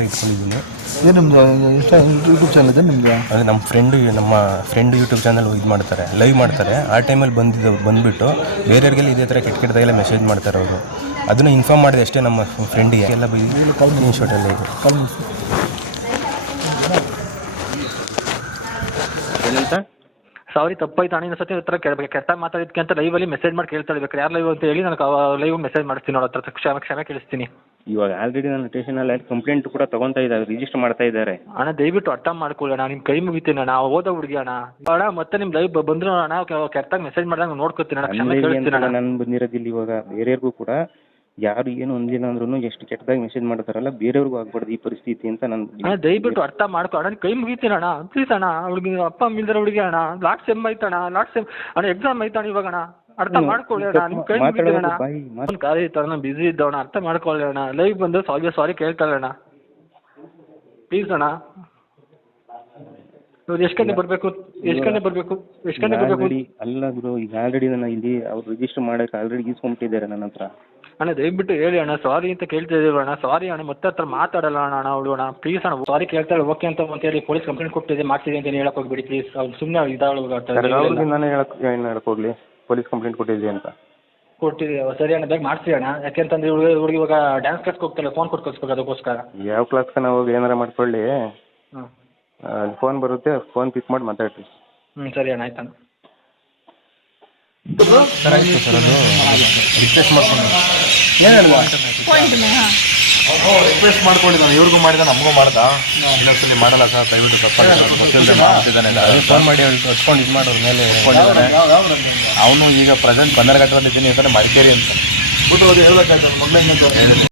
ಎಲ್ಲ ಇಟ್ಕೊಂಡಿದ್ದೀನಿ. ಏನು ನಿಮ್ಮದು ಯೂಟ್ಯೂಬ್ ಚಾನಲ್ ಇದೆ ನಿಮ್ಮದು? ಅದೇ ನಮ್ಮ ಫ್ರೆಂಡ್ ಯೂಟ್ಯೂಬ್ ಚಾನಲ್ ಇದು ಮಾಡ್ತಾರೆ, ಲೈವ್ ಮಾಡ್ತಾರೆ. ಆ ಟೈಮಲ್ಲಿ ಬಂದುಬಿಟ್ಟು ಬೇರೆಯವ್ರಿಗೆಲ್ಲ ಇದೇ ಥರ ಕೆಟ್ಟದಾಗೆಲ್ಲ ಮೆಸೇಜ್ ಮಾಡ್ತಾರೆ ಅವರು. ಅದನ್ನು ಇನ್ಫಾರ್ಮ್ ಮಾಡಿದೆ ಅಷ್ಟೇ ನಮ್ಮ ಫ್ರೆಂಡಿಗೆ ಎಲ್ಲ ಸ್ಕ್ರೀನ್ ಶಾಟೆಲ್ಲ ಇದೆ. ಏನಂತ ಸಾರಿ ತಪ್ಪಾಯ್ತು ಅಣ್ಣ, ಇನ್ನೊಂದು ಸತಿ ಹತ್ರ ಕೆಟ್ಟ ಮಾತಾಡಿದ್ಕೆ ಅಂತ ಲೈವಲ್ಲಿ ಮೆಸೇಜ್ ಮಾಡಿ ಕೇಳ್ತಾ ಇರ್ಬೇಕು. ಯಾರು ಲೈವ್ ಅಂತ ಹೇಳಿ ನಾನು ಲೈವ್ ಮೆಸೇಜ್ ಮಾಡ್ತೀನಿ ಅವ್ರ ಹತ್ರ, ಕ್ಷಮೆ ಕೇಳಿಸ್ತೀನಿ. ಇವಾಗ ಆಲ್ರೆಡಿ ನನ್ನ ಸ್ಟೇಷನಲ್ಲಿ ಕಂಪ್ಲೇಂಟ್ ಕೂಡ ತಗೊತಾ ಇದ್ದಾರೆ, ರಿಜಿಸ್ಟರ್ ಮಾಡ್ತಾ ಇದ್ದಾರೆ. ಅಣ್ಣ ದಯವಿಟ್ಟು ಅರ್ಥ ಮಾಡ್ಕೊಳ್ಳಿ ಅಣ್ಣ, ನಿಮ್ಮ ಕೈ ಮುಗಿತೀನಿ ಅಣ್ಣ, ಓದೋ ಹುಡುಗಿ ಅಣ್ಣ. ಅಣ್ಣ ಮತ್ತೆ ನಿಮ್ಮ ಲೈವ್ ಬಂದ್ರು ಅಣ್ಣ ಕೆಟ್ಟಾಗಿ ಮೆಸೇಜ್ ಮಾಡಿದಾಗ ನೋಡ್ಕೊತೀನಿ ಅಣ್ಣ, ಕ್ಷಮೆ ಕೇಳಿಸ್ತೀನಿ ಅಣ್ಣ. ನಾನು ಬಂದಿರೋದಿಲ್ಲ ಇವಾಗ, ಬೇರೆಯವ್ರಿಗೂ ಕೂಡ ಯಾರು ಏನು ಒಂದಿಲ್ಲ ಅಂದ್ರೂ ಎಷ್ಟು ಕೆಟ್ಟದಾಗಿ ಮೆಸೇಜ್ ಮಾಡ್ತಾರಲ್ಲ ಬೇರೆಯವ್ರಿಗೂ ಆಗ್ಬಾರ್ದು ಈ ಪರಿಸ್ಥಿತಿ ಅಂತ ನಾನು. ಅಣ್ಣ ದಯವಿಟ್ಟು ಅರ್ಥ ಮಾಡ್ಕೊ ಅಣ್ಣ, ಕೈ ಮುಗಿತೀನಿ ಅಣ್ಣ ಪ್ಲೀಸ್ ಅಣ್ಣ. ಹುಡುಗಿ ಅಪ್ಪ ಅಮ್ಮ ಇಲ್ದಿರೋ ಹುಡುಗಿ ಅಣ್ಣ, ಲಾಸ್ಟ್ ಸೆಮ್ ಆಯ್ತಣ್ಣ, ಅಣ್ಣ ಎಕ್ಸಾಮ್ ಆಯ್ತಣ್ಣ ಇವಾಗ ಅಣ್ಣ, ಅರ್ಥ ಮಾಡ್ಕೊಳ್ಳಿ ಅಣ್ಣ, ನಿಮ್ಮ ಕೈ ಮುಗಿತೀನಿ ಅಣ್ಣ. ಒಂದು ಕಾರ್ಯ ಇತ್ತು ಅಣ್ಣ, ಬಿಸಿ ಇದ್ದವಣ್ಣ, ಅರ್ಥ ಮಾಡ್ಕೊಳ್ಳಿ ಅಣ್ಣ. ಲೈವ್ ಬಂದು ಸಾರಿ ಕೇಳ್ತಾಳೆ ಅಣ್ಣ, ಪ್ಲೀಸ್ ಅಣ್ಣ. ಇವ್ರು ಎಷ್ಟು ಗಂಟೆ ಬರಬೇಕು? ಅಲ್ಲ ಗುರು, ಈಗ ಆಲ್ರೆಡಿ ನಾನು ಇಲ್ಲಿ ಅವ್ರು ರಿಜಿಸ್ಟರ್ ಮಾಡಕ್ಕೆ ಆಲ್ರೆಡಿ ಗೀಸ್ಕೊಂಬಿಟ್ಟಿದ್ದಾರೆ ನನ್ನ ಹತ್ರ. ಅಣ್ಣ ದಯವಿಟ್ಟು ಹೇಳಿ ಅಣ್ಣ, ಸಾರಿ ಅಂತ ಕೇಳ್ತಾ ಇದ್ದೀವಿ ಅಣ್ಣ. ಸಾರಿ ಅಣ್ಣ, ಮತ್ತೆ ಹತ್ರ ಮಾತಾಡಲ್ಲ ಅಣ್ಣ ಅವಳು ಅಣ್ಣ, ಪ್ಲೀಸ್ ಅಣ್ಣ. ಸಾರಿ ಕೇಳ್ತಾಳೆ ಓಕೆ ಅಂತ ಹೇಳಿ ಪೊಲೀಸ್ ಕಂಪ್ಲೇಂಟ್ ಕೊಟ್ಟಿದೆ, ಮಾಡ್ತಿದೆ ಅಂತ ಹೇಳಕ್ ಹೋಗ್ಬಿಡಿ ಪ್ಲೀಸ್. ಅವ್ರು ಸುಮ್ಮನೆ ಇದಾಳು. ನಾನು ಹೇಳಕ್ ಹೋಗ್ಲಿ ಪೊಲೀಸ್ ಕಂಪ್ಲೇಂಟ್ ಕೊಟ್ಟಿದ್ದೆ ಅಂತ? ಕೊಟ್ಟಿದ್ದೀವಿ ಸರಿ ಅಣ್ಣ, ಬೇಗ ಮಾಡ್ತೀವಿ ಅಣ್ಣ. ಯಾಕೆಂತಂದ್ರೆ ಹುಡುಗಿ ಇವಾಗ ಡ್ಯಾನ್ಸ್ ಕ್ಲಾಸ್ಗೆ ಹೋಗ್ತಾಳೆ, ಫೋನ್ ಕೊಟ್ಟು ಕಳಿಸ್ಬೇಕು ಅದಕ್ಕೋಸ್ಕರ. ಯಾವ ಕ್ಲಾಸ್ಗೆ ನಾವು ಹೋಗಿ ಏನಾರ ಮಾಡ್ಕೊಳ್ಳಿ, ಹಾಂ ಫೋನ್ ಬರುತ್ತೆ, ಫೋನ್ ಪಿಕ್ ಮಾಡಿ ಮಾತಾಡ್ರಿ. ಸರಿ ಅಣ್ಣ, ಆಯ್ತಣ್ಣ. ಸರ್ ಆಯಿತು ಸರ್, ಅದು ರಿಕ್ವೆಸ್ಟ್ ಮಾಡ್ಕೊಂಡು ಏನು ಹೇಳುವ ರಿಕ್ವೆಸ್ಟ್ ಮಾಡ್ಕೊಂಡಿದ್ದಾನೆ, ಇವ್ರಿಗೂ ಮಾಡಿದ ನಮಗೂ ಮಾಡ್ದ. ಇನ್ನೊಂದ್ಸಲಿ ಮಾಡಲ್ಲ ಸರ್, ದಯವಿಟ್ಟು ಮಾಡ್ತಿದ್ದಾನೆ. ಅದೇ ಫೋನ್ ಮಾಡಿ ಹಚ್ಕೊಂಡು ಇದು ಮಾಡೋರ ಮೇಲೆ ಅವನು ಈಗ ಪ್ರೆಸೆಂಟ್ 15 ಗಂಟೆಯಲ್ಲಿ ಇದ್ದೀನಿ ಯಾಕಂದರೆ ಮಡಿಕೇರಿ ಅಂತ ಬಿಟ್ಟು ಹೋಗಿ ಹೇಳ್ಬೇಕಾಯ್ತು ಮಗಳನ್ನ